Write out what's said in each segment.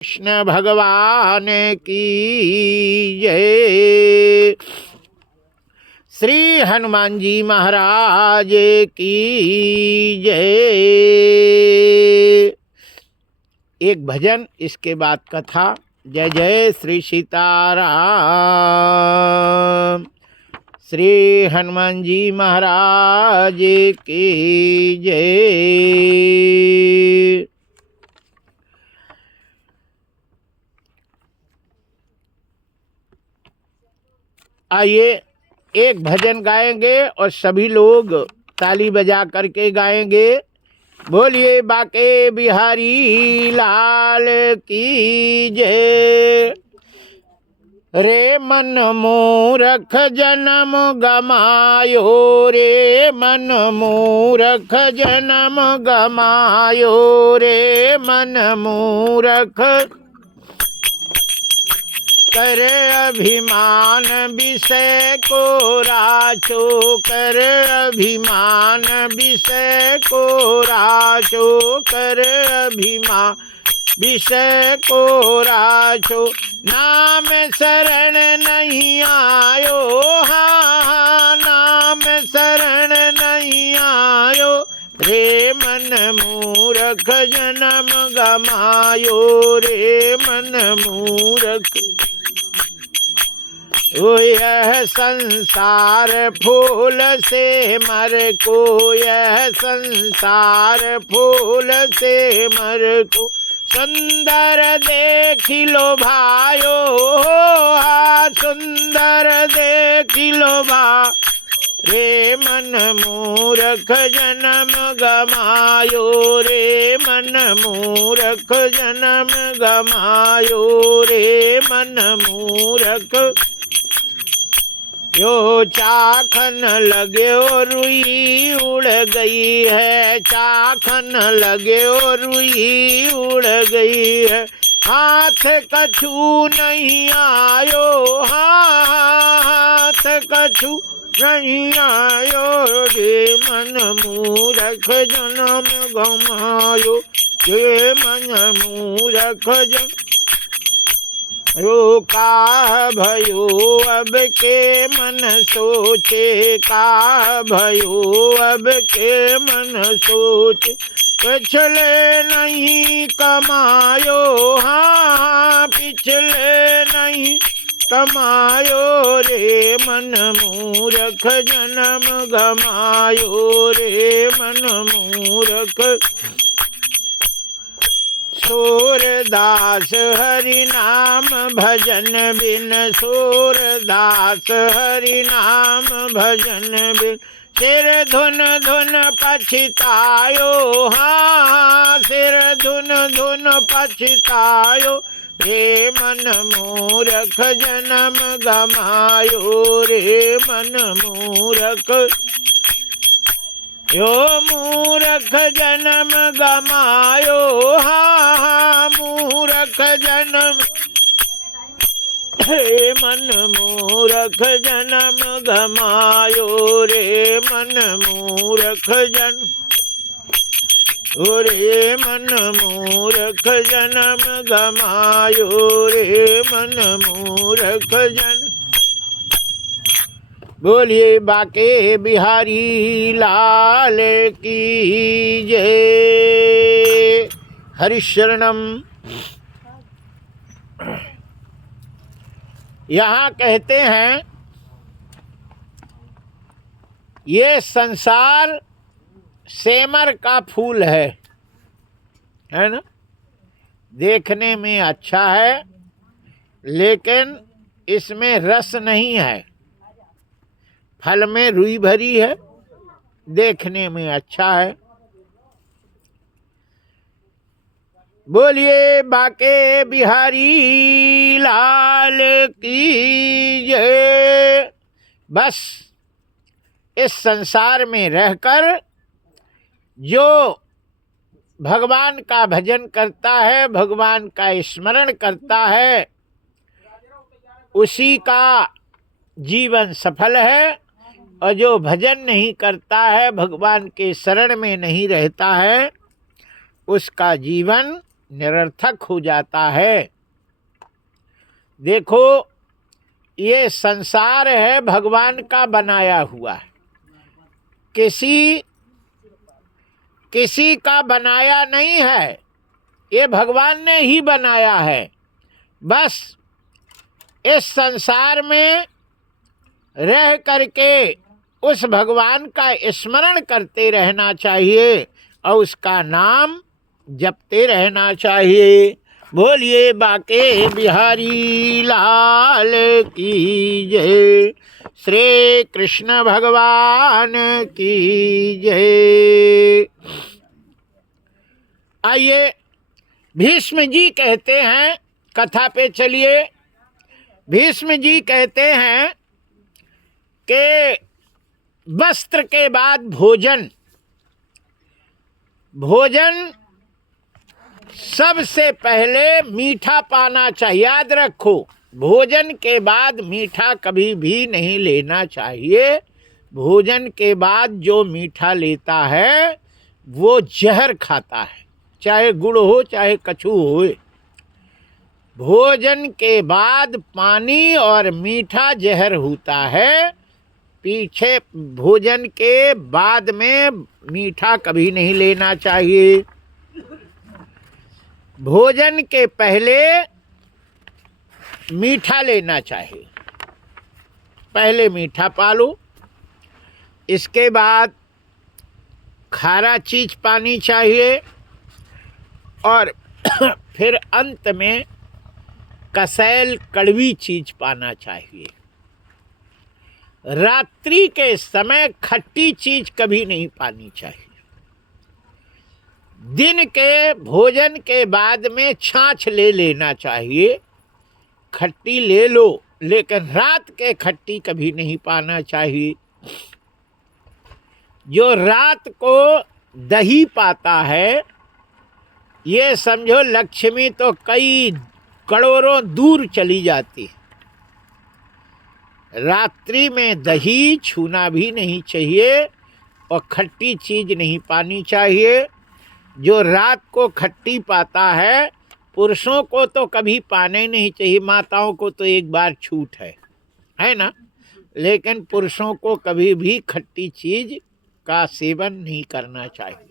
कृष्ण भगवान की जय। श्री हनुमान जी महाराज की जय। एक भजन, इसके बाद कथा। जय जय श्री सीताराम। श्री हनुमान जी महाराज की जय। आइए एक भजन गाएंगे और सभी लोग ताली बजा करके गाएंगे। बोलिए बाके बिहारी लाल की जय। रे मन मूरख जन्म गमायो, रे मन मूरख जन्म गमायो, रे मन मूरख कर अभिमान विषय को राचो, कर अभिमान विषय को राचो, कर अभिमान विषय को राचो। नाम शरण नहीं आयो, हाँ नाम शरण नहीं आयो, रे मन मूरख जन्म गमायो, रे मन मूरख। ओ यह संसार फूल से मर को, यह संसार फूल से मर को। सुंदर देखी लो भायो, हा सुंदर देखी लो भा, रे मन मूरख जन्म गमायो, रे मन मूरख जन्म गमायो, रे मन मूरख। यो चाखन लगे रुई उड़ गई है, चाखन लगे रुई उड़ गई है। हाथ कछु नहीं आयो, हाथ कछु नहीं आयो, रे मन मूरख जन्म गमायो, रे मन मूरख जन्म। रोका भयो अब के मन सोचे, का भयो अब के मन सोचे। पिछले नहीं कमायो, हाँ पिछले नहीं कमायो, रे मन मूरख जन्म गमायो, रे मन मूरख। सूरदास हरि नाम भजन बिन, सूरदास हरि नाम भजन बिन। सिर धुन धुन पछतायो, हाँ सिर धुन धुन पछतायो, रे मन मूरख जन्म गमायो, रे मन मूरख। यो मूरख जन्म गमायो, हाँ मूरख जन्म, रे मन मूरख जन्म गमायो, रे मन मूरख जन्म, रे मन मूरख जन्म गमायो, रे मन मूरख जन्म। बोलिए बाके बिहारी लाल की जय। हरिशरणम। यहाँ कहते हैं ये संसार सेमर का फूल है ना। देखने में अच्छा है लेकिन इसमें रस नहीं है। फल में रुई भरी है, देखने में अच्छा है। बोलिए बाके बिहारी लाल की जय। बस इस संसार में रहकर जो भगवान का भजन करता है, भगवान का स्मरण करता है, उसी का जीवन सफल है। और जो भजन नहीं करता है, भगवान के शरण में नहीं रहता है, उसका जीवन निरर्थक हो जाता है। देखो, ये संसार है भगवान का बनाया हुआ, किसी का बनाया नहीं है, ये भगवान ने ही बनाया है। बस इस संसार में रह करके उस भगवान का स्मरण करते रहना चाहिए और उसका नाम जपते रहना चाहिए। बोलिए बाके बिहारी लाल की जय, श्री कृष्ण भगवान की जय। आइए भीष्म जी कहते हैं, कथा पे चलिए। भीष्म जी कहते हैं कि वस्त्र के बाद भोजन, भोजन सबसे पहले मीठा पाना चाहिए। याद रखो, भोजन के बाद मीठा कभी भी नहीं लेना चाहिए। भोजन के बाद जो मीठा लेता है वो जहर खाता है, चाहे गुड़ हो चाहे कछू हो। भोजन के बाद पानी और मीठा जहर होता है। पीछे भोजन के बाद में मीठा कभी नहीं लेना चाहिए। भोजन के पहले मीठा लेना चाहिए। पहले मीठा पालो, इसके बाद खारा चीज पानी चाहिए और फिर अंत में कसैल कड़वी चीज पाना चाहिए। रात्रि के समय खट्टी चीज कभी नहीं पानी चाहिए। दिन के भोजन के बाद में छाछ ले लेना चाहिए, खट्टी ले लो, लेकिन रात के खट्टी कभी नहीं पाना चाहिए। जो रात को दही पाता है, ये समझो लक्ष्मी तो कई करोड़ों दूर चली जाती है। रात्रि में दही छूना भी नहीं चाहिए और खट्टी चीज नहीं पानी चाहिए। जो रात को खट्टी पाता है, पुरुषों को तो कभी पाने नहीं चाहिए, माताओं को तो एक बार छूट है ना, लेकिन पुरुषों को कभी भी खट्टी चीज का सेवन नहीं करना चाहिए।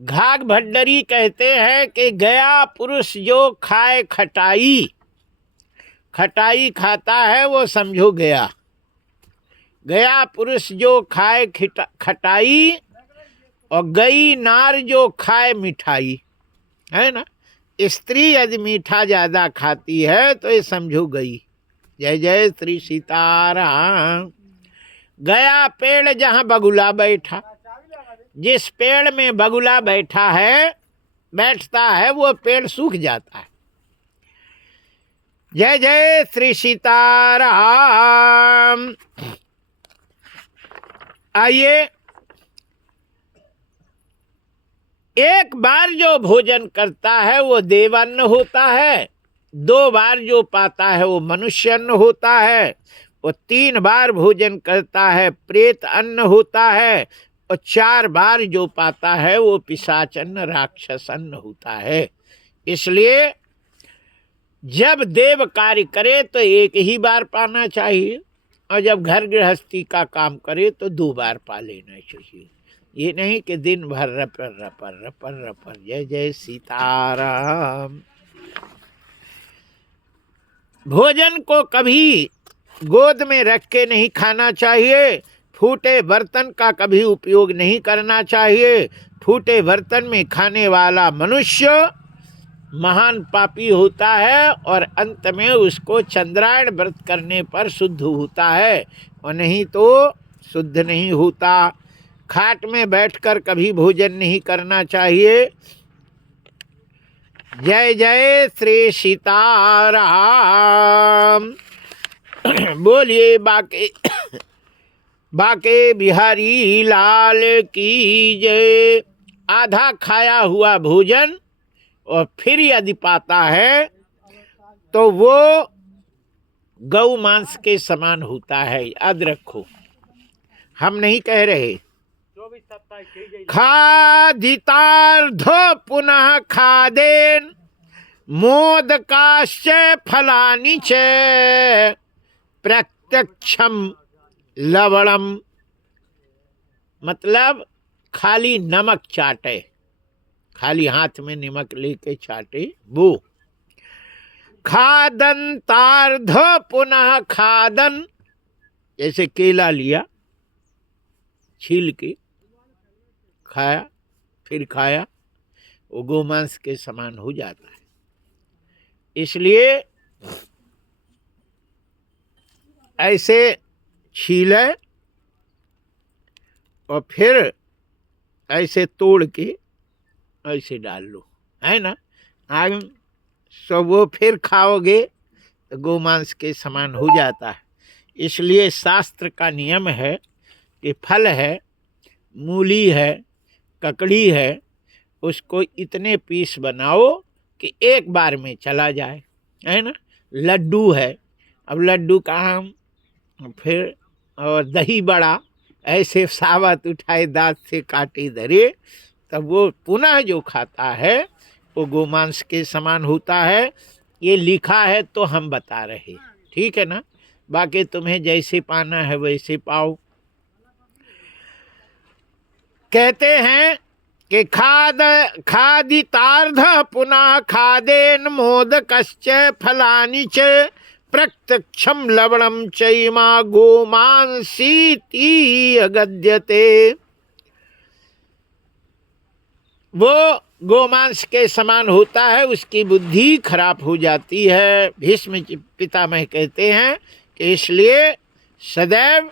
घाघ भट्टरी कहते हैं कि गया पुरुष जो खाए खटाई, खटाई खाता है वो समझो गया। गया पुरुष जो खाए खटाई और गई नार जो खाए मिठाई, है ना। स्त्री यदि मीठा ज्यादा खाती है तो ये समझो गई। जय जय श्री सीताराम। गया पेड़ जहाँ बगुला बैठा, जिस पेड़ में बगुला बैठता है वो पेड़ सूख जाता है। जय जय श्री सीताराम। आइए, एक बार जो भोजन करता है वो देवान्न होता है, 2 बार जो पाता है वो मनुष्य अन्न होता है, और 3 बार भोजन करता है प्रेत अन्न होता है, और 4 बार जो पाता है वो पिशाच अन्न राक्षस अन्न होता है। इसलिए जब देव कार्य करे तो 1 ही बार पाना चाहिए, और जब घर गृहस्थी का काम करे तो 2 बार पा लेना चाहिए। ये नहीं कि दिन भर रपर रपर रपर रपर। जय जय सीताराम। भोजन को कभी गोद में रख के नहीं खाना चाहिए। फूटे बर्तन का कभी उपयोग नहीं करना चाहिए। फूटे बर्तन में खाने वाला मनुष्य महान पापी होता है और अंत में उसको चंद्रायण व्रत करने पर शुद्ध होता है, और नहीं तो शुद्ध नहीं होता। खाट में बैठकर कभी भोजन नहीं करना चाहिए। जय जय श्री सीताराम। बोलिए बाके बिहारी लाल की जय। आधा खाया हुआ भोजन और फिर यदि पाता है तो वो गौ मांस के समान होता है। याद रखो, हम नहीं कह रहे, खादितार्ध पुनः खादेन मोदकाश्च फलानि च प्रत्यक्षम लवणम, मतलब खाली नमक चाटे, खाली हाथ में नमक लेके चाटे वो। खादंतार्ध पुनः खादन, जैसे केला लिया छील के खाया फिर खाया, वो गोमांस के समान हो जाता है। इसलिए ऐसे छीले और फिर ऐसे तोड़ के ऐसे डाल लो, है ना। आग सब वो फिर खाओगे तो गोमांस के समान हो जाता है। इसलिए शास्त्र का नियम है कि फल है, मूली है, ककड़ी है, उसको इतने पीस बनाओ कि एक बार में चला जाए, है ना। लड्डू है, अब लड्डू का हम फिर और दही बड़ा ऐसे सावत उठाए दांत से काटे धरे, तब वो पुनः जो खाता है वो गोमांस के समान होता है। ये लिखा है तो हम बता रहे, ठीक है ना। बाकी तुम्हें जैसे पाना है वैसे पाओ। कहते हैं कि खादितार्ध पुनः खादेन मोदकश्च फलानि च प्रत्यक्षम लवणम चैमा गोमांसीति अगद्यते। वो गोमांस के समान होता है, उसकी बुद्धि खराब हो जाती है। भीष्म पितामह कहते हैं कि इसलिए सदैव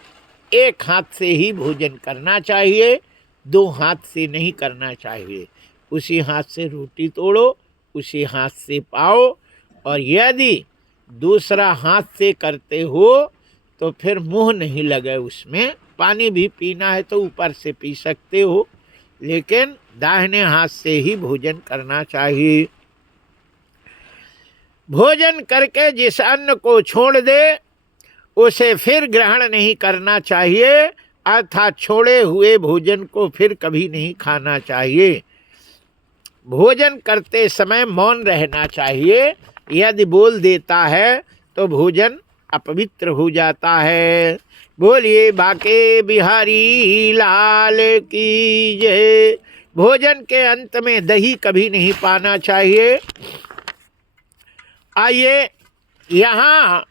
एक हाथ से ही भोजन करना चाहिए, दो हाथ से नहीं करना चाहिए। उसी हाथ से रोटी तोड़ो, उसी हाथ से पाओ, और यदि दूसरा हाथ से करते हो तो फिर मुंह नहीं लगे उसमें। पानी भी पीना है तो ऊपर से पी सकते हो, लेकिन दाहिने हाथ से ही भोजन करना चाहिए। भोजन करके जिस अन्न को छोड़ दे उसे फिर ग्रहण नहीं करना चाहिए, अर्थात छोड़े हुए भोजन को फिर कभी नहीं खाना चाहिए। भोजन करते समय मौन रहना चाहिए, यदि बोल देता है तो भोजन अपवित्र हो जाता है। बोलिए बाके बिहारी लाल की जय। भोजन के अंत में दही कभी नहीं पाना चाहिए। आइए, यहाँ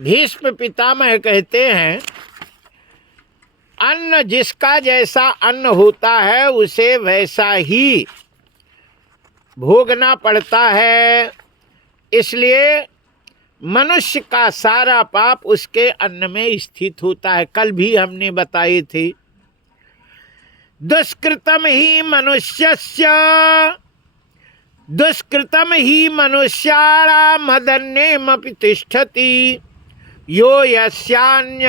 भीष्म पितामह कहते हैं, अन्न जिसका जैसा अन्न होता है उसे वैसा ही भोगना पड़ता है। इसलिए मनुष्य का सारा पाप उसके अन्न में स्थित होता है। कल भी हमने बताए थे, दुष्कृतम ही मनुष्याणाम मदन्नेमपि तिष्ठति यो यस्यान्य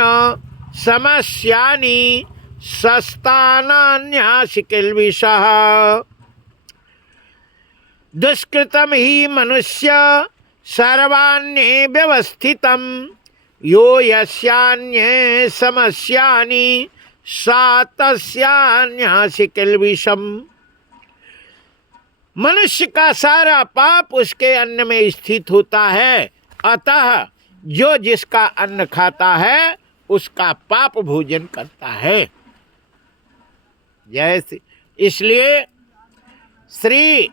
समस्यानि सस्तानान्यासि किल्बिषः। दुष्कृतम ही मनुष्य सर्वाण्ये व्यवस्थितम यो यस्यान्ये समस्यानि सा तस्यान्यासि किल्बिषम्। मनुष्य का सारा पाप उसके अन्न में स्थित होता है, अतः जो जिसका अन्न खाता है उसका पाप भोजन करता है। जैसे इसलिए श्री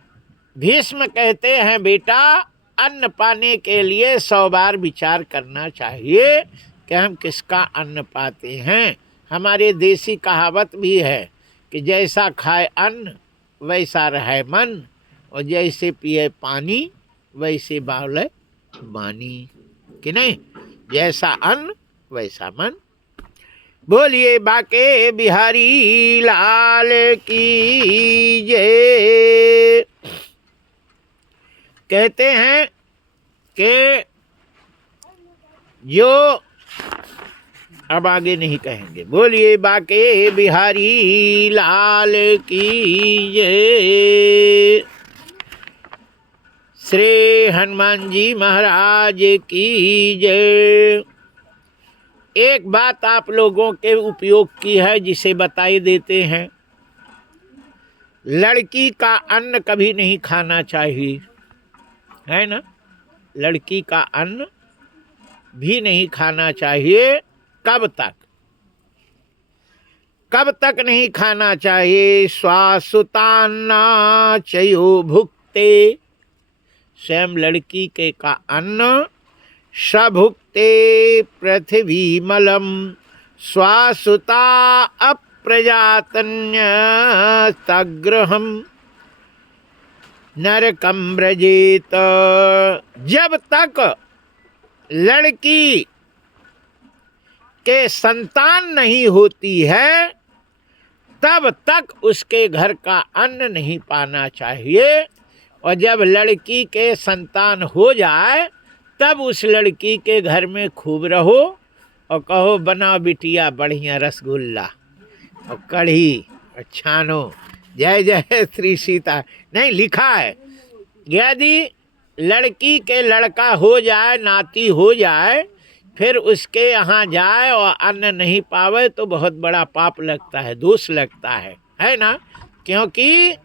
भीष्म कहते हैं, बेटा अन्न पाने के लिए 100 बार विचार करना चाहिए कि हम किसका अन्न पाते हैं। हमारे देसी कहावत भी है कि जैसा खाए अन्न वैसा रहे मन, और जैसे पिए पानी वैसे बावले बानी, कि नहीं। जैसा अन्न वैसा मन। बोलिए बाके बिहारी लाल की जय। कहते हैं कि जो, अब आगे नहीं कहेंगे। बोलिए बाके बिहारी लाल की जय। श्री हनुमान जी महाराज की जय। एक बात आप लोगों के उपयोग की है जिसे बताई देते हैं। लड़की का अन्न कभी नहीं खाना चाहिए, है ना। लड़की का अन्न भी नहीं खाना चाहिए। कब तक? कब तक नहीं खाना चाहिए? स्वासुतान्ना चयो भुक्ते, स्वयं लड़की के का अन्न सभुक्ते पृथ्वी मलम स्वासुता अप्रजातन्य तग्रहम नरकम व्रजेत। जब तक लड़की के संतान नहीं होती है तब तक उसके घर का अन्न नहीं पाना चाहिए, और जब लड़की के संतान हो जाए तब उस लड़की के घर में खूब रहो और कहो बना बिटिया बढ़िया रसगुल्ला और कढ़ी और छानो, जय जय श्री सीता। नहीं, लिखा है यदि लड़की के लड़का हो जाए, नाती हो जाए, फिर उसके यहाँ जाए और अन्न नहीं पावे तो बहुत बड़ा पाप लगता है, दोष लगता है ना। क्योंकि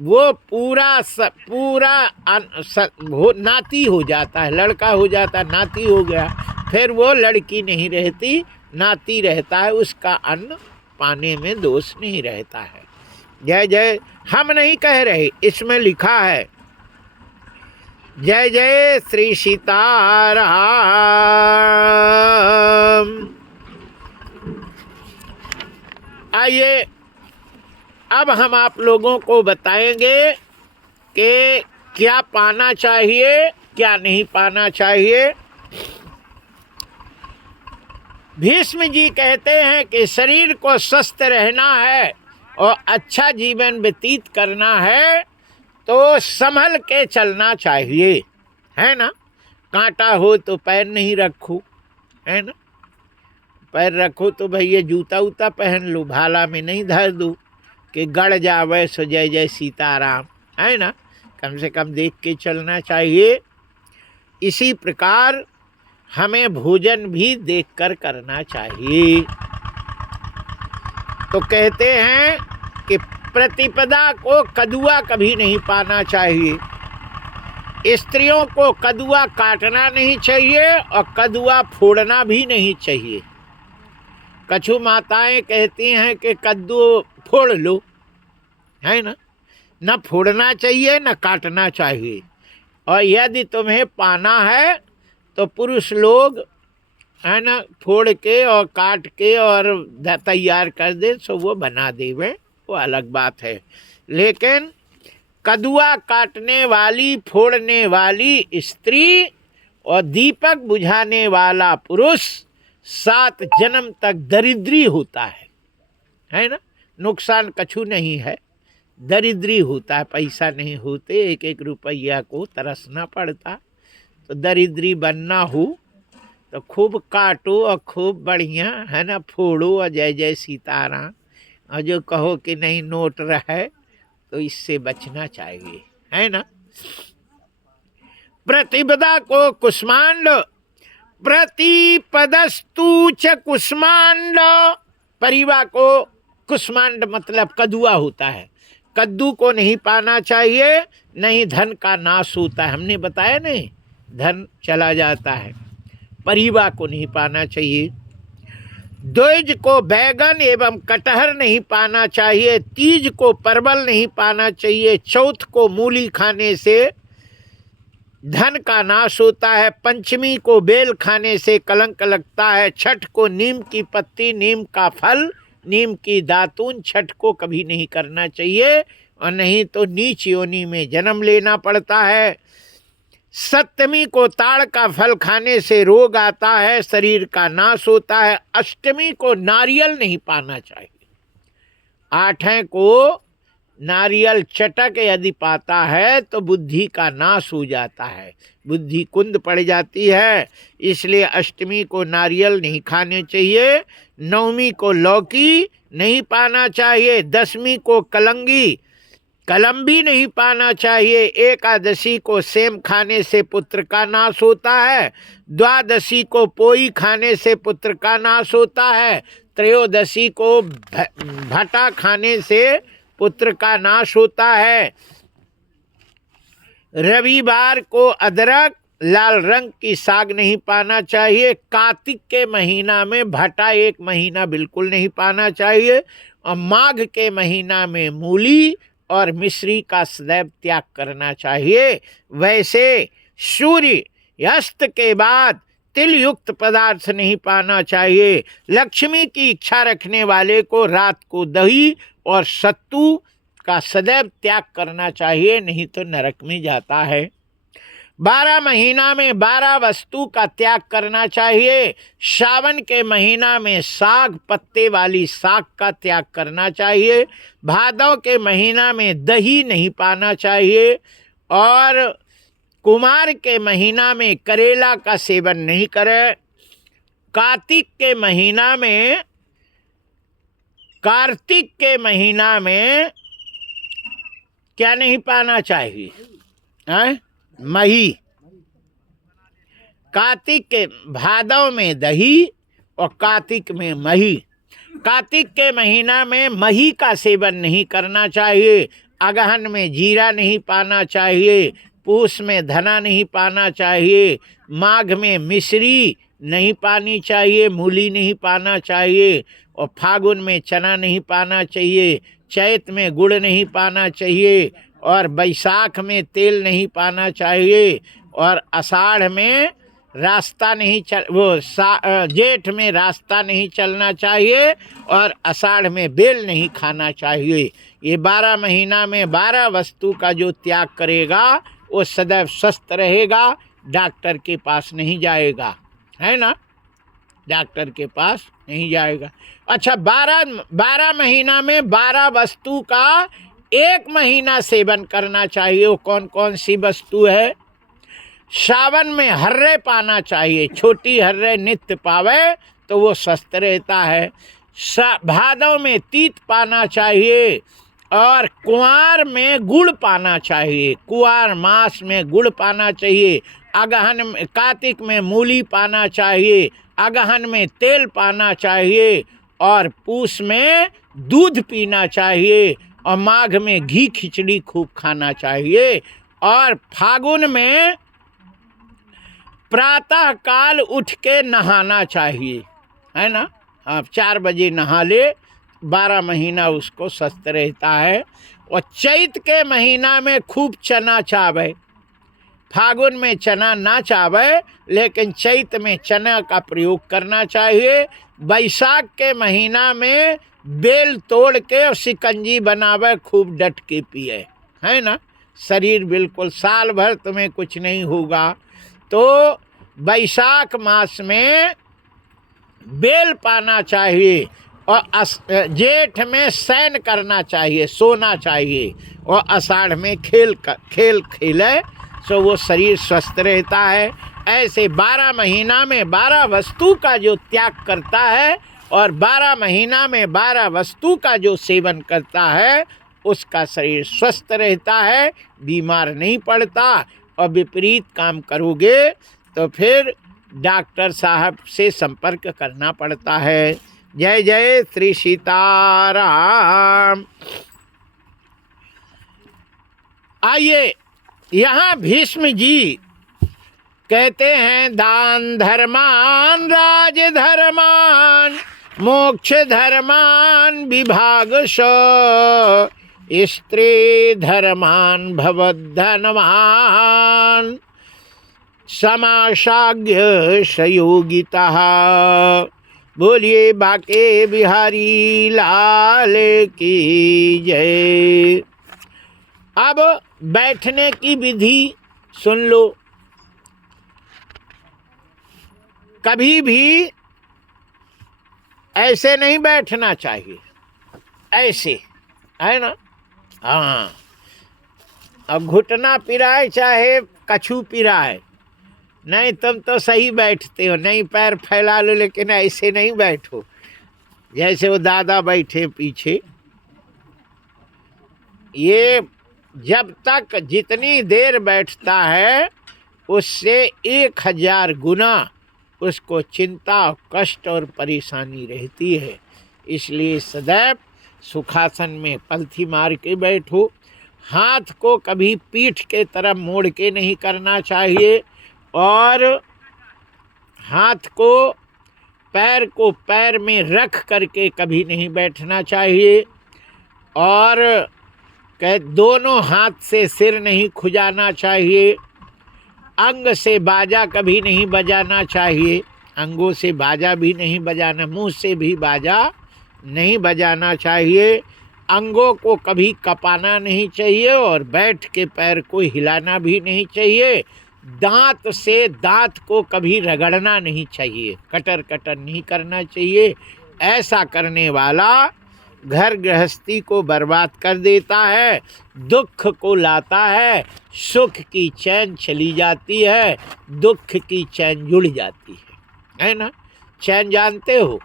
वो पूरा नाती हो जाता है, लड़का हो जाता है, नाती हो गया, फिर वो लड़की नहीं रहती, नाती रहता है, उसका अन्न पाने में दोष नहीं रहता है। जय जय, हम नहीं कह रहे, इसमें लिखा है। जय जय श्री सीताराम। आइए अब हम आप लोगों को बताएंगे कि क्या पाना चाहिए, क्या नहीं पाना चाहिए। भीष्म जी कहते हैं कि शरीर को स्वस्थ रहना है और अच्छा जीवन व्यतीत करना है तो संभल के चलना चाहिए, है ना। कांटा हो तो पैर नहीं रखो, है ना। पैर रखो तो भैया जूता उता पहन लो, भाला में नहीं धर दो कि गड़ जावे सो जय जय सीताराम, है ना। कम से कम देख के चलना चाहिए। इसी प्रकार हमें भोजन भी देखकर करना चाहिए। तो कहते हैं कि प्रतिपदा को कदुआ कभी नहीं पाना चाहिए। स्त्रियों को कदुआ काटना नहीं चाहिए और कदुआ फोड़ना भी नहीं चाहिए। कछु माताएं कहती हैं कि कद्दू फोड़ लो, है ना। न फोड़ना चाहिए न काटना चाहिए। और यदि तुम्हें पाना है तो पुरुष लोग, है ना, फोड़ के और काट के और तैयार कर दे सो वो बना देवे, वो अलग बात है। लेकिन कदुआ काटने वाली, फोड़ने वाली स्त्री और दीपक बुझाने वाला पुरुष 7 जन्म तक दरिद्री होता है ना। नुकसान कछु नहीं है, दरिद्री होता है। पैसा नहीं होते, 1-1 रुपया को तरसना पड़ता। तो दरिद्री बनना हो तो खूब काटो और खूब बढ़िया, है ना, फोड़ो और जय जय सीताराम। और जो कहो कि नहीं नोट रहे तो इससे बचना चाहिए, है ना। प्रतिपदा को कुष्मांड, प्रतिपदस्तु च कुष्मांड। परिवा को कुष्मांड मतलब कदुआ होता है। कद्दू को नहीं पाना चाहिए, नहीं धन का नाश होता है। हमने बताया नहीं, धन चला जाता है। परिवा को नहीं पाना चाहिए। द्विज को बैगन एवं कटहर नहीं पाना चाहिए। तीज को परवल नहीं पाना चाहिए। चौथ को मूली खाने से धन का नाश होता है। पंचमी को बेल खाने से कलंक लगता है। छठ को नीम की पत्ती, नीम का फल, नीम की दातून, छठ को कभी नहीं करना चाहिए और नहीं तो नीच योनि में जन्म लेना पड़ता है। सप्तमी को ताड़ का फल खाने से रोग आता है, शरीर का नाश होता है। अष्टमी को नारियल नहीं पाना चाहिए। 8 को नारियल चटक यदि पाता है तो बुद्धि का नाश हो जाता है, बुद्धि कुंद पड़ जाती है। इसलिए अष्टमी को नारियल नहीं खाने चाहिए। 9वीं को लौकी नहीं पाना चाहिए। 10वीं को कलम्बी नहीं पाना चाहिए। एकादशी को सेम खाने से पुत्र का नाश होता है। द्वादशी को पोई खाने से पुत्र का नाश होता है। त्रयोदशी को भटा खाने से पुत्र का नाश होता है। रविवार को अदरक, लाल रंग की साग नहीं पाना चाहिए। कार्तिक के महीना में भटा एक महीना बिल्कुल नहीं पाना चाहिए। और माघ के महीना में मूली और मिश्री का सदैव त्याग करना चाहिए। वैसे सूर्य अस्त के बाद तिल युक्त पदार्थ नहीं पाना चाहिए। लक्ष्मी की इच्छा रखने वाले को रात को दही और सत्तू का सदैव त्याग करना चाहिए, नहीं तो नरक में जाता है। 12 महीना में 12 वस्तु का त्याग करना चाहिए। सावन के महीना में साग, पत्ते वाली साग का त्याग करना चाहिए। भादव के महीना में दही नहीं पाना चाहिए। और कुमार के महीना में करेला का सेवन नहीं करें। कार्तिक के महीना में क्या नहीं पाना चाहिए? मही। कार्तिक के भादव में दही और कार्तिक में मही। कार्तिक के महीना में मही का सेवन नहीं करना चाहिए। अगहन में जीरा नहीं पाना चाहिए। पूस में धना नहीं पाना चाहिए। माघ में मिश्री नहीं पानी चाहिए, मूली नहीं पाना चाहिए। और फागुन में चना नहीं पाना चाहिए। चैत में गुड़ नहीं पाना चाहिए। और बैसाख में तेल नहीं पाना चाहिए। और आषाढ़ में रास्ता नहीं जेठ में रास्ता नहीं चलना चाहिए। और आषाढ़ में बेल नहीं खाना चाहिए। ये 12 महीना में 12 वस्तु का जो त्याग करेगा वो सदैव स्वस्थ रहेगा, डॉक्टर के पास नहीं जाएगा, है ना, डॉक्टर के पास नहीं जाएगा। अच्छा, 12 महीना में 12 वस्तु का 1 महीना सेवन करना चाहिए। वो कौन कौन सी वस्तु है? सावन में हर्रे पाना चाहिए। छोटी हर्रे नित्य पावे तो वो स्वस्थ रहता है। भादव में तीत पाना चाहिए। और कुंवार में गुड़ पाना चाहिए। कुंवार मास में गुड़ पाना चाहिए। अगहन में, कार्तिक में मूली पाना चाहिए। अगहन में तेल पाना चाहिए। और पूस में दूध पीना चाहिए। और माघ में घी खिचड़ी खूब खाना चाहिए। और फागुन में प्रातः काल उठ के नहाना चाहिए, है ना। आप 4 बजे नहा ले, 12 महीना उसको स्वस्थ रहता है। और चैत के महीना में खूब चना चावे। फागुन में चना ना चावे, लेकिन चैत में चना का प्रयोग करना चाहिए। बैसाख के महीना में बेल तोड़ के और शिकंजी बनावे, खूब डट के पिए, है ना। शरीर बिल्कुल, साल भर तुम्हें कुछ नहीं होगा। तो बैसाख मास में बेल पाना चाहिए। और जेठ में शयन करना चाहिए, सोना चाहिए। और आषाढ़ में खेल खेले तो वो शरीर स्वस्थ रहता है। ऐसे 12 महीना में 12 वस्तु का जो त्याग करता है और 12 महीना में 12 वस्तु का जो सेवन करता है, उसका शरीर स्वस्थ रहता है, बीमार नहीं पड़ता। और विपरीत काम करोगे तो फिर डॉक्टर साहब से संपर्क करना पड़ता है। जय जय श्री सीताराम। आइए, यहाँ भीष्म जी कहते हैं, दान धर्मान राज धर्मान मोक्ष धर्मान विभागश स्त्री धर्मान भवद्धनवान समासाग्य सयोगिता। बोलिए बाके बिहारी लाल की जय। अब बैठने की विधि सुन लो। कभी भी ऐसे नहीं बैठना चाहिए, ऐसे, है ना। हाँ, अब घुटना पिराए चाहे कछू पिराए, नहीं तुम तो सही बैठते हो, नहीं पैर फैला लो, लेकिन ऐसे नहीं बैठो जैसे वो दादा बैठे पीछे। ये जब तक जितनी देर बैठता है उससे 1000 गुना उसको चिंता, कष्ट और परेशानी रहती है। इसलिए सदैव सुखासन में पलथी मार के बैठो। हाथ को कभी पीठ के तरफ मोड़ के नहीं करना चाहिए और हाथ को पैर में रख करके कभी नहीं बैठना चाहिए और दोनों हाथ से सिर नहीं खुजाना चाहिए। अंग से बाजा कभी नहीं बजाना चाहिए, अंगों से बाजा भी नहीं बजाना, मुंह से भी बाजा नहीं बजाना चाहिए। अंगों को कभी कपाना नहीं चाहिए और बैठ के पैर को हिलाना भी नहीं चाहिए। दांत से दांत को कभी रगड़ना नहीं चाहिए, कटर कटर नहीं करना चाहिए। ऐसा करने वाला घर गृहस्थी को बर्बाद कर देता है, दुख को लाता है। सुख की चैन चली जाती है, दुख की चैन जुड़ जाती है ना। चैन जानते हो,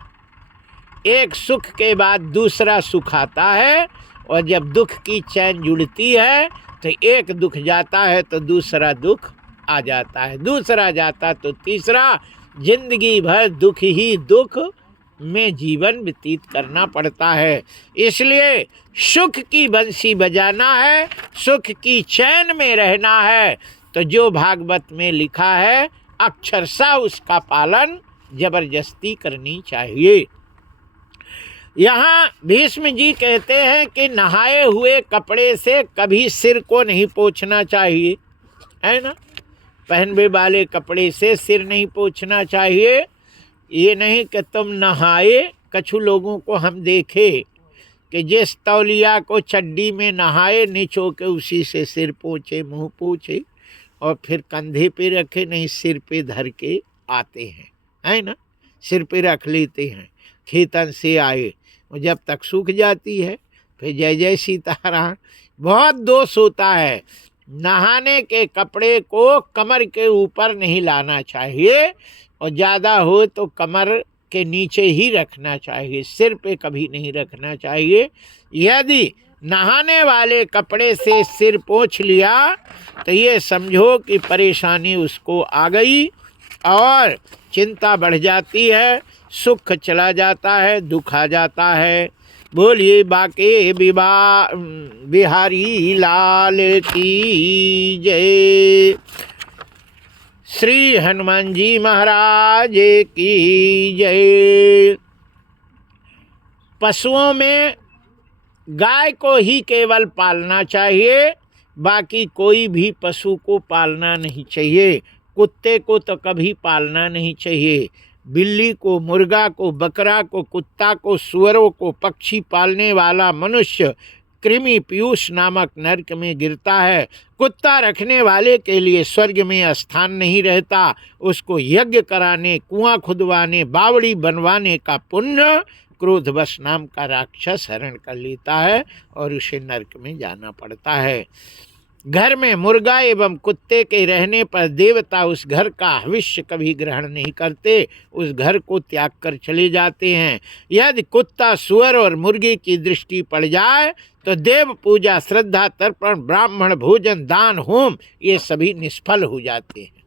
एक सुख के बाद दूसरा सुख आता है और जब दुख की चैन जुड़ती है तो एक दुख जाता है तो दूसरा दुख आ जाता है, दूसरा जाता तो तीसरा। जिंदगी भर दुख ही दुख में जीवन व्यतीत करना पड़ता है। इसलिए सुख की बंसी बजाना है, सुख की चैन में रहना है। तो जो भागवत में लिखा है अक्षरशः उसका पालन जबरदस्ती करनी चाहिए। यहाँ भीष्म जी कहते हैं कि नहाए हुए कपड़े से कभी सिर को नहीं पोंछना चाहिए, है ना। पहनने वाले कपड़े से सिर नहीं पोंछना चाहिए। ये नहीं कि तुम नहाए, कछु लोगों को हम देखे कि जिस तौलिया को चड्डी में नहाए निचो के उसी से सिर पोंछे, मुंह पोंछे और फिर कंधे पे रखे, नहीं सिर पे धर के आते हैं, है ना। सिर पे रख लेते हैं, खेतन से आए, और जब तक सूख जाती है फिर जय जय सीताराम। बहुत दोष होता है। नहाने के कपड़े को कमर के ऊपर नहीं लाना चाहिए और ज़्यादा हो तो कमर के नीचे ही रखना चाहिए, सिर पे कभी नहीं रखना चाहिए। यदि नहाने वाले कपड़े से सिर पोंछ लिया तो ये समझो कि परेशानी उसको आ गई और चिंता बढ़ जाती है, सुख चला जाता है, दुख आ जाता है। बोलिए बाके बिहारी लाल की जय। श्री हनुमान जी महाराज की जय। पशुओं में गाय को ही केवल पालना चाहिए, बाकी कोई भी पशु को पालना नहीं चाहिए। कुत्ते को तो कभी पालना नहीं चाहिए। बिल्ली को, मुर्गा को, बकरा को, कुत्ता को, सुअरों को, पक्षी पालने वाला मनुष्य कृमि पीयूष नामक नरक में गिरता है। कुत्ता रखने वाले के लिए स्वर्ग में स्थान नहीं रहता। उसको यज्ञ कराने, कुआं खुदवाने, बावड़ी बनवाने का पुण्य क्रोधवश नाम का राक्षस हरण कर लेता है और उसे नरक में जाना पड़ता है। घर में मुर्गा एवं कुत्ते के रहने पर देवता उस घर का हविष्य कभी ग्रहण नहीं करते, उस घर को त्याग कर चले जाते हैं। यदि कुत्ता, सुअर और मुर्गी की दृष्टि पड़ जाए तो देव पूजा, श्रद्धा, तर्पण, ब्राह्मण भोजन, दान, होम ये सभी निष्फल हो जाते हैं,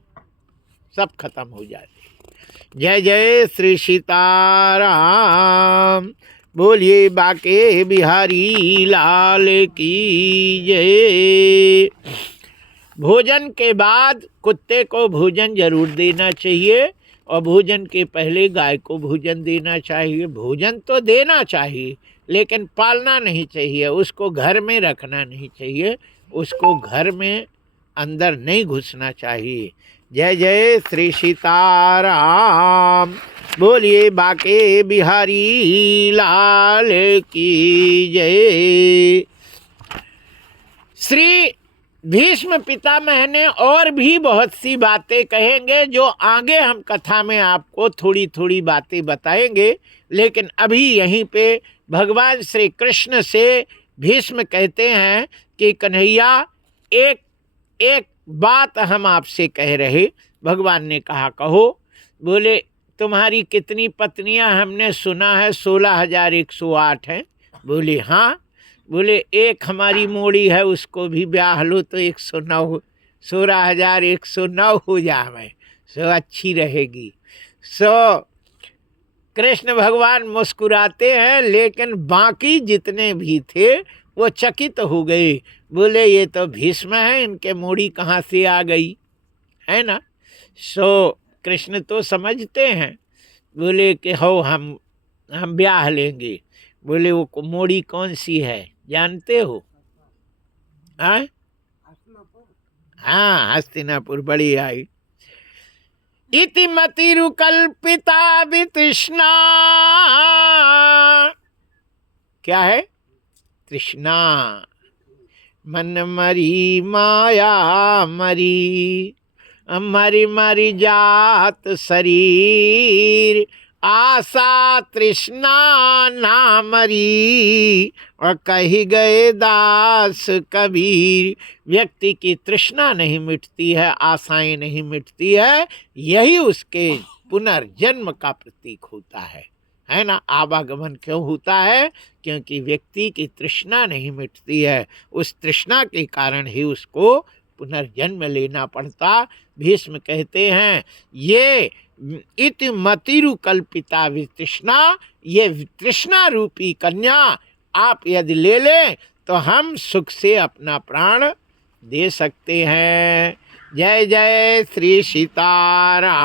सब खत्म हो जाते हैं। जय जय श्री सीताराम। बोलिए बाके बिहारी लाल की जय। भोजन के बाद कुत्ते को भोजन जरूर देना चाहिए और भोजन के पहले गाय को भोजन देना चाहिए। भोजन तो देना चाहिए लेकिन पालना नहीं चाहिए, उसको घर में रखना नहीं चाहिए, उसको घर में अंदर नहीं घुसना चाहिए। जय जय श्री सीताराम। बोलिए बाके बिहारी लाल की जय। श्री भीष्म पितामह ने और भी बहुत सी बातें कहेंगे जो आगे हम कथा में आपको थोड़ी थोड़ी बातें बताएंगे, लेकिन अभी यहीं पे भगवान श्री कृष्ण से भीष्म कहते हैं कि कन्हैया एक बात हम आपसे कह रहे। भगवान ने कहा कहो। बोले तुम्हारी कितनी पत्नियां? हमने सुना है 16,108 हैं। बोले हाँ। बोले एक हमारी मोड़ी है, उसको भी ब्याह लो तो 109, 16,109 हो जाए, सो अच्छी रहेगी। सो कृष्ण भगवान मुस्कुराते हैं, लेकिन बाकी जितने भी थे वो चकित हो गए। बोले ये तो भीष्म है, इनके मूड़ी कहाँ से आ गई, है ना। सो कृष्ण तो समझते हैं। बोले कि हो हम ब्याह लेंगे। बोले वो मूड़ी कौन सी है जानते हो? हाँ हाँ, हस्तिनापुर बड़ी आई। इति मतिरुकल्पिता वितृष्णा, क्या है? तृष्णा। मन मरी माया मरी, मरी मरी जात शरीर, आशा तृष्णा ना मरी, और कही गए दास कबीर। व्यक्ति की तृष्णा नहीं मिटती है, आशाएं नहीं मिटती है, यही उसके पुनर्जन्म का प्रतीक होता है ना। आवागमन क्यों होता है? क्योंकि व्यक्ति की तृष्णा नहीं मिटती है, उस तृष्णा के कारण ही उसको पुनर्जन्म लेना पड़ता। भीष्म कहते हैं ये इति मतिरु कल्पिता वितृष्णा, ये तृष्णा रूपी कन्या आप यदि ले लें तो हम सुख से अपना प्राण दे सकते हैं। जय जय श्री सीताराम।